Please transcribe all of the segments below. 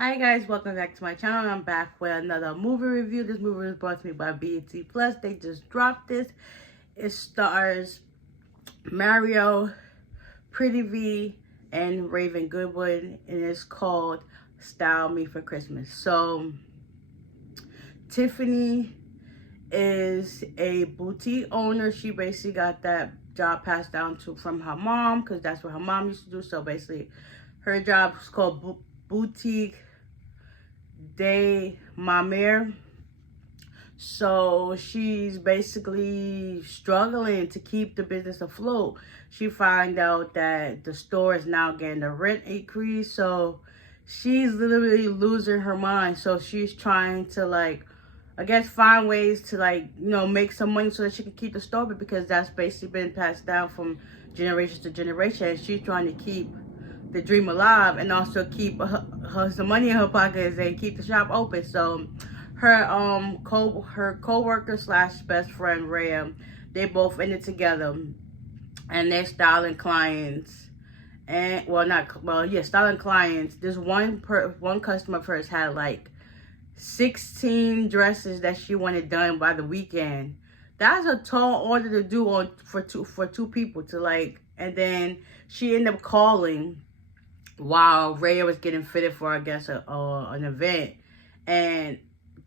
Hi guys, welcome back to my channel. I'm back with another movie review. This movie was brought to me by BET Plus. They just dropped this. It stars Mario, Pretty V, and Raven Goodwood, and it's called Style Me for Christmas. So Tiffany is a boutique owner. She basically got that job passed down to from her mom because that's what her mom used to do. So basically her job is called Boutique de Mamere. So she's basically struggling to keep the business afloat. She find out that the store is now getting a rent increase. So she's literally losing her mind. So she's trying to I guess find ways to make some money so that she can keep the store, because that's basically been passed down from generation to generation. And she's trying to keep the dream alive and also keep some money in her pockets and keep the shop open. So her co-worker slash best friend Rhea, they both in it together, and they're styling clients. And styling clients. This one customer of hers had like 16 dresses that she wanted done by the weekend. That's a tall order to do for two people to and then she ended up calling while Rhea was getting fitted for, I guess, an event, and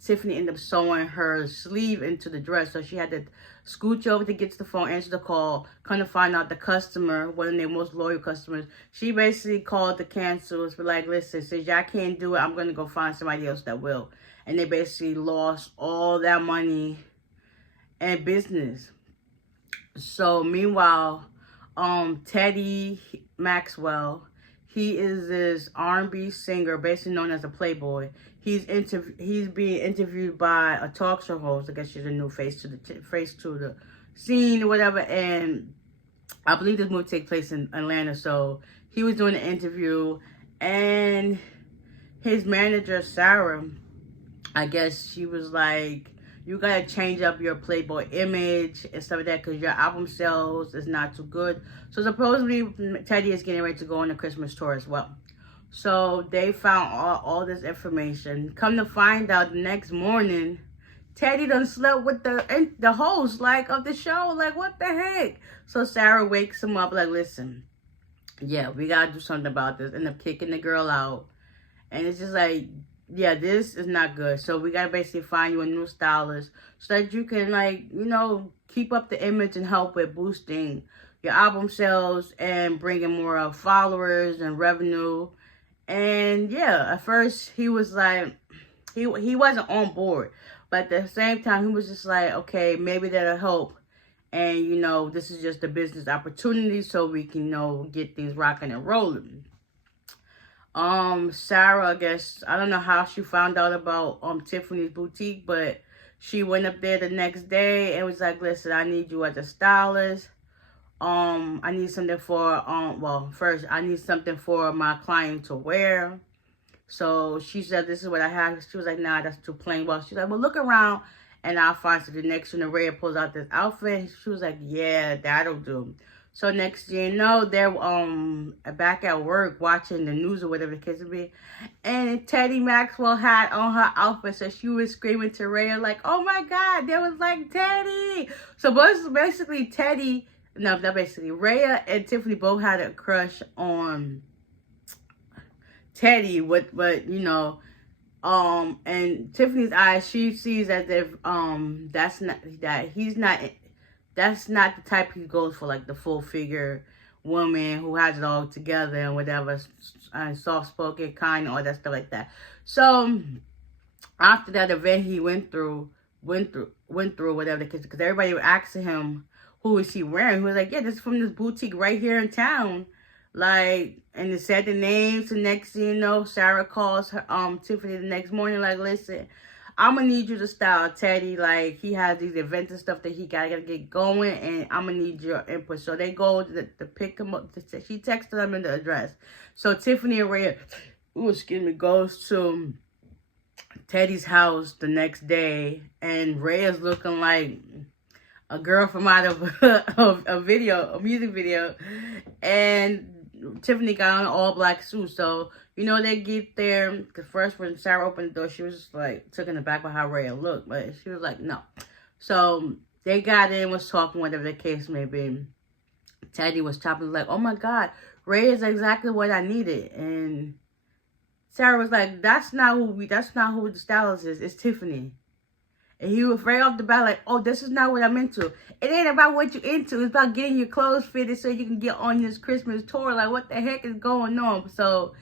Tiffany ended up sewing her sleeve into the dress. So she had to scooch over to get to the phone, answer the call, kind of find out the customer, one of their most loyal customers. She basically called to cancel. But like, listen, since y'all can't do it, I'm going to go find somebody else that will. And they basically lost all that money and business. So meanwhile, Teddy Maxwell, he is this R&B singer, basically known as a playboy. He's being interviewed by a talk show host. I guess she's a new face to the scene or whatever. And I believe this movie takes place in Atlanta. So he was doing an interview, and his manager Sarah, I guess she was like, you gotta change up your Playboy image and stuff like that because your album sales is not too good. So supposedly Teddy is getting ready to go on a Christmas tour as well. So they found all this information. Come to find out, the next morning, Teddy done slept with the host of the show. Like, what the heck? So Sarah wakes him up like, listen, yeah, we gotta do something about this. End up kicking the girl out. And it's just like, yeah, this is not good. So we got to basically find you a new stylist so that you can, keep up the image and help with boosting your album sales and bringing more followers and revenue. And yeah, at first he was like, he wasn't on board. But at the same time, he was just like, okay, maybe that'll help. And, this is just a business opportunity so we can, get things rocking and rolling. Sarah, I guess, I don't know how she found out about Tiffany's boutique, but she went up there the next day and was like, listen, I need you as a stylist. I need something for first I need something for my client to wear. So she said, this is what I have. She was like, nah, that's too plain. Well, she's like, well, look around and I'll find something. Next one, Rhea pulls out this outfit. She was like, yeah, that'll do. So next thing you know, they're back at work watching the news or whatever the case would be. And Teddy Maxwell had on her outfit. So she was screaming to Rhea like, oh my God, there was like Teddy. So basically Teddy, no, not basically, Rhea and Tiffany both had a crush on Teddy and Tiffany's eyes, she sees as if that's not the type he goes for, like the full figure woman who has it all together and whatever, and soft spoken, kind, all that stuff like that. So after that event he went through whatever, because everybody was asking him who is he wearing. He was like, yeah, this is from this boutique right here in town. And it said the names. The next thing you know, Sarah calls her Tiffany the next morning like, listen, I'm gonna need you to style Teddy. Like, he has these events and stuff that he gotta get going, and I'm gonna need your input. So they go to pick him up. She texted them in the address. So Tiffany and Rhea, goes to Teddy's house the next day, and Rhea's looking like a girl from out of a music video, and Tiffany got on an all black suit. So, you know, they get there. Because first, when Sarah opened the door, she was just like, took in the back by how Ray looked. But she was like, no. So, they got in, was talking, whatever the case may be. Teddy was chopping, like, oh my God, Ray is exactly what I needed. And Sarah was like, that's not who the stylist is. It's Tiffany. And he was right off the bat like, oh, this is not what I'm into. It ain't about what you're into. It's about getting your clothes fitted so you can get on this Christmas tour. Like, what the heck is going on? So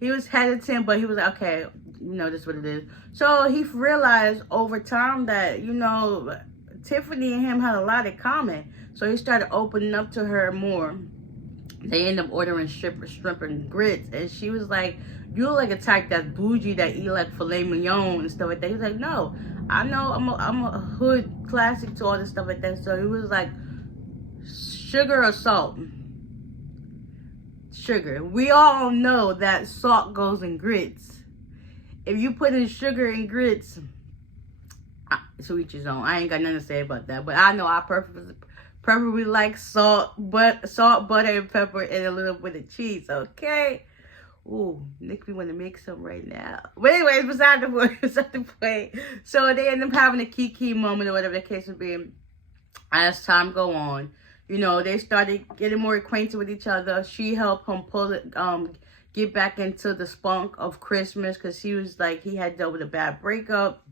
he was hesitant, but he was like, okay, you know, this is what it is. So he realized over time that, you know, Tiffany and him had a lot in common. So he started opening up to her more. They ended up ordering shrimp and grits. And she was like, you look like a type that's bougie, that eat like filet mignon and stuff like that. He was like, no, I know I'm a hood classic to all this stuff like that. So he was like, sugar or salt? Sugar. We all know that salt goes in grits. If you put in sugar in grits, to each his own. I ain't got nothing to say about that. But I know I preferably like salt, butter, and pepper, and a little bit of cheese. Okay. Ooh, Nick, we want to make some right now. But anyways, beside the point. So they end up having a kiki moment or whatever the case would be. As time go on, you know, they started getting more acquainted with each other. She helped him get back into the spunk of Christmas because he was like, he had dealt with a bad breakup.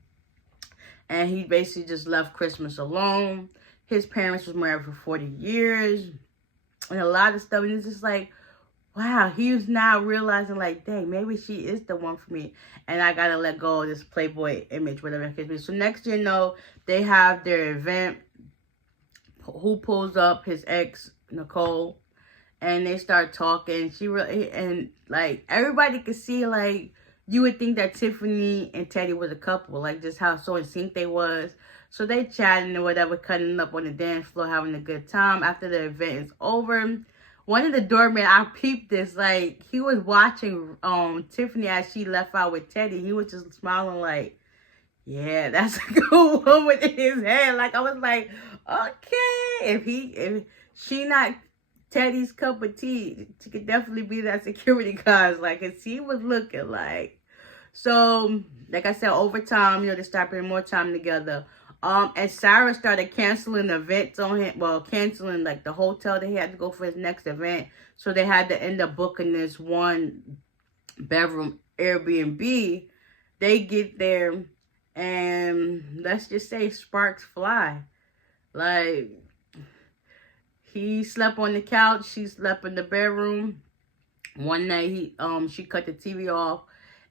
And he basically just left Christmas alone. His parents was married for 40 years. And a lot of stuff. And it's just like, wow, he was now realizing like, dang, maybe she is the one for me. And I got to let go of this Playboy image, whatever it is. So next you know, they have their event. Who pulls up? His ex, Nicole. And they start talking. And like, everybody could see like, you would think that Tiffany and Teddy was a couple. Like, just how so in sync they was. So they chatting or whatever, cutting up on the dance floor, having a good time. After the event is over, one of the doormen, I peeped this, like, he was watching Tiffany as she left out with Teddy. He was just smiling like, yeah, that's a good woman in his head. Like, I was like, okay, if she not Teddy's cup of tea, she could definitely be that security guard. Like, cause he was looking like. So, like I said, over time, you know, they started spending more time together. And Sarah started canceling events on him. Well, canceling like the hotel that he had to go for his next event. So they had to end up booking this one bedroom Airbnb. They get there and let's just say sparks fly. Like, he slept on the couch. She slept in the bedroom. One night she cut the TV off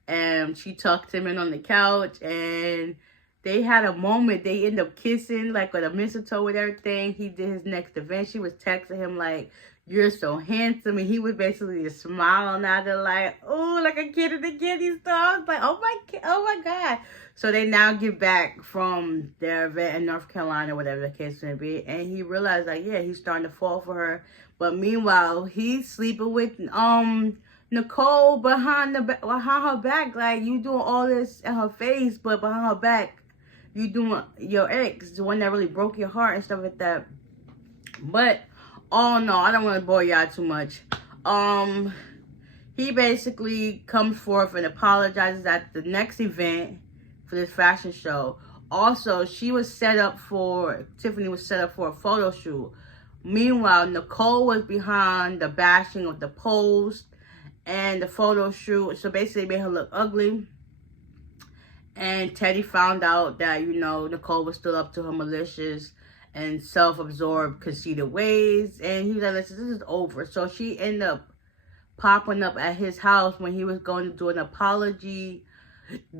and she tucked him in on the couch and they had a moment. They end up kissing, like with a mistletoe with everything. He did his next event. She was texting him like, you're so handsome. And he was basically just smiling at her like, oh, like a kid in the candy store. I was like, oh my God. So they now get back from their event in North Carolina, whatever the case may be. And he realized like, yeah, he's starting to fall for her. But meanwhile, he's sleeping with Nicole behind her back. Like, you doing all this in her face, but behind her back, you doing your ex, the one that really broke your heart and stuff like that. But, oh no, I don't want to bore y'all too much. He basically comes forth and apologizes at the next event for this fashion show. Also, Tiffany was set up for a photo shoot. Meanwhile, Nicole was behind the bashing of the post and the photo shoot. So basically, it made her look ugly. And Teddy found out that, you know, Nicole was still up to her malicious and self-absorbed, conceited ways. And he was like, listen, this is over. So she ended up popping up at his house when he was going to do an apology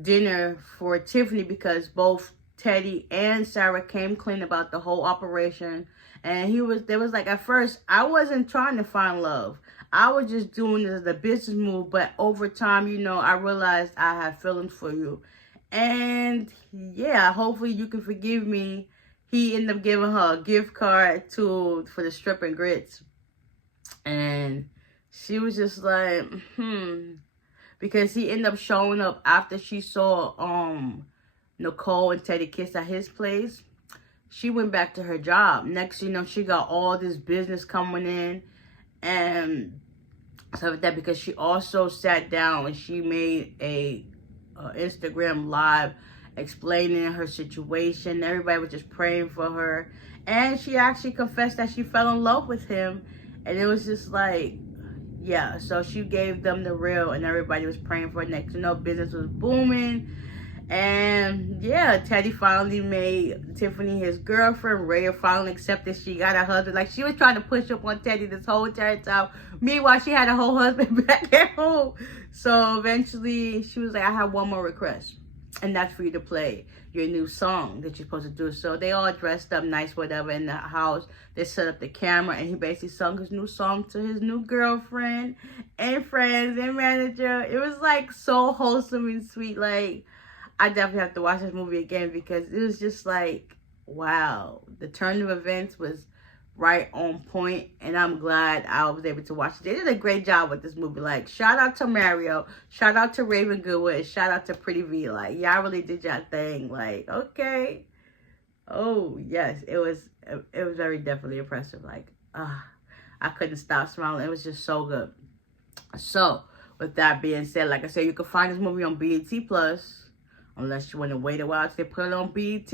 dinner for Tiffany because both Teddy and Sarah came clean about the whole operation. And there was like, at first, I wasn't trying to find love. I was just doing this as a business move. But over time, you know, I realized I had feelings for you. And yeah, hopefully you can forgive me. He ended up giving her a gift card for the strip and grits. And she was just like, because he ended up showing up after she saw Nicole and Teddy kiss at his place. She went back to her job. Next, you know, she got all this business coming in. And stuff like that, because she also sat down and she made a Instagram live explaining her situation. Everybody was just praying for her, and she actually confessed that she fell in love with him, and it was just like, yeah. So she gave them the real, and everybody was praying for her. Next, you know, business was booming. And yeah, Teddy finally made Tiffany his girlfriend. Rhea finally accepted she got a husband. Like, she was trying to push up on Teddy this whole entire time. Meanwhile, she had a whole husband back at home. So eventually, she was like, I have one more request, and that's for you to play your new song that you're supposed to do. So they all dressed up nice, whatever, in the house. They set up the camera, and he basically sung his new song to his new girlfriend and friends and manager. It was like so wholesome and sweet. Like, I definitely have to watch this movie again, because it was just like, wow. The turn of events was right on point, and I'm glad I was able to watch it. They did a great job with this movie. Like, shout out to Mario, shout out to Raven Goodwood, and shout out to Pretty V. Like, y'all really did your thing. Like, okay. Oh, yes. It was very definitely impressive. Like, I couldn't stop smiling. It was just so good. So, with that being said, like I said, you can find this movie on BET Plus. Unless you want to wait a while till they put it on BET,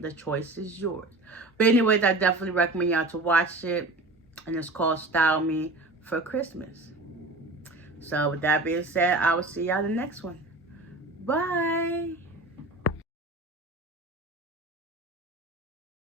the choice is yours. But anyways, I definitely recommend y'all to watch it. And it's called Style Me for Christmas. So with that being said, I will see y'all in the next one. Bye.